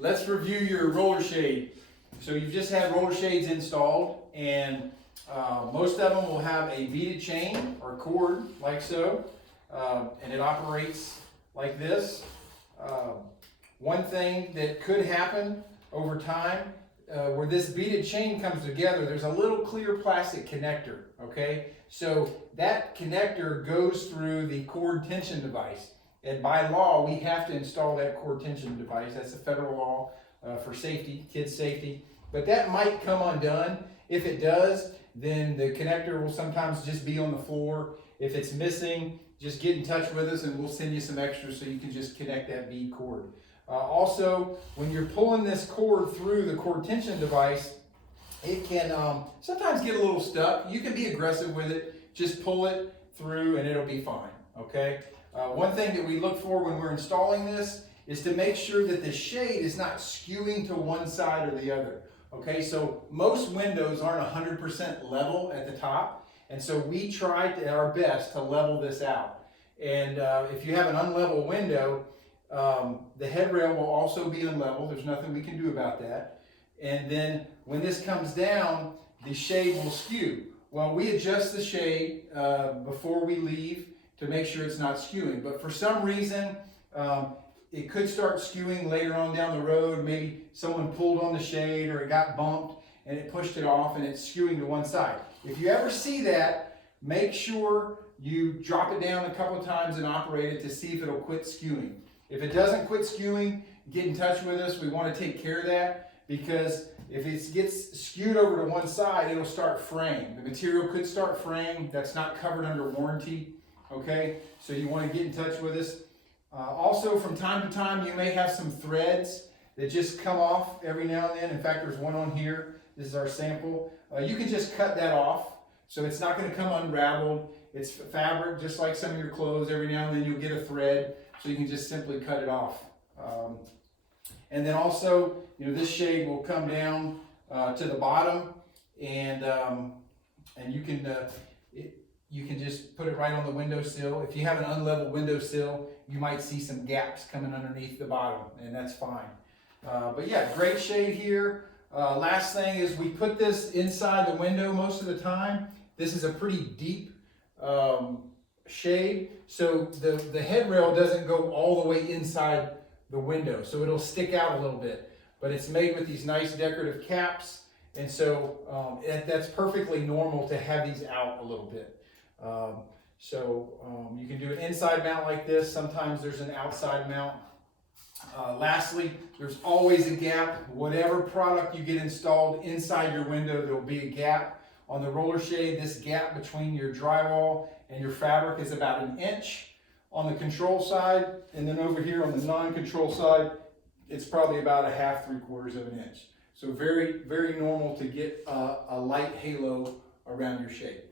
let's review your roller shade. So you've just had roller shades installed, and most of them will have a beaded chain or cord like so, and it operates like this. One thing that could happen over time, where this beaded chain comes together, there's a little clear plastic connector, okay? So that connector goes through the cord tension device. And by law, we have to install that cord tension device. That's a federal law for safety, kids' safety. But that might come undone. If it does, then the connector will sometimes just be on the floor. If it's missing, just get in touch with us and we'll send you some extras so you can just connect that bead cord. Also, when you're pulling this cord through the cord tension device, it can sometimes get a little stuck. You can be aggressive with it. Just pull it through and it'll be fine, okay? One thing that we look for when we're installing this is to make sure that the shade is not skewing to one side or the other. Okay, so most windows aren't 100% level at the top, and so we try our best to level this out. And if you have an unlevel window, the headrail will also be unlevel. There's nothing we can do about that. And then when this comes down, the shade will skew. Well, we adjust the shade before we leave to make sure it's not skewing. But for some reason, it could start skewing later on down the road. Maybe someone pulled on the shade or it got bumped and it pushed it off and it's skewing to one side. If you ever see that, make sure you drop it down a couple of times and operate it to see if it'll quit skewing. If it doesn't quit skewing, get in touch with us. We want to take care of that, because if it gets skewed over to one side, it'll start fraying. The material could start fraying. That's not covered under warranty. Okay, so you want to get in touch with us. Also, from time to time, you may have some threads that just come off every now and then. In fact, there's one on here. This is our sample. You can just cut that off, so it's not going to come unraveled. It's fabric, just like some of your clothes. Every now and then you'll get a thread, so you can just simply cut it off. And then also, this shade will come down to the bottom, and you can just put it right on the windowsill. If you have an unlevel windowsill, you might see some gaps coming underneath the bottom, and that's fine. But yeah, great shade here. Last thing is we put this inside the window most of the time. This is a pretty deep shade, so the headrail doesn't go all the way inside the window, so it'll stick out a little bit. But it's made with these nice decorative caps, and so that's perfectly normal to have these out a little bit. You can do an inside mount like this. Sometimes there's an outside mount. Lastly, there's always a gap. Whatever product you get installed inside your window, there'll be a gap. On the roller shade, this gap between your drywall and your fabric is about 1 inch on the control side, and then over here on the non-control side, it's probably about 1/2, 3/4 of an inch. So very, very normal to get a light halo around your shade.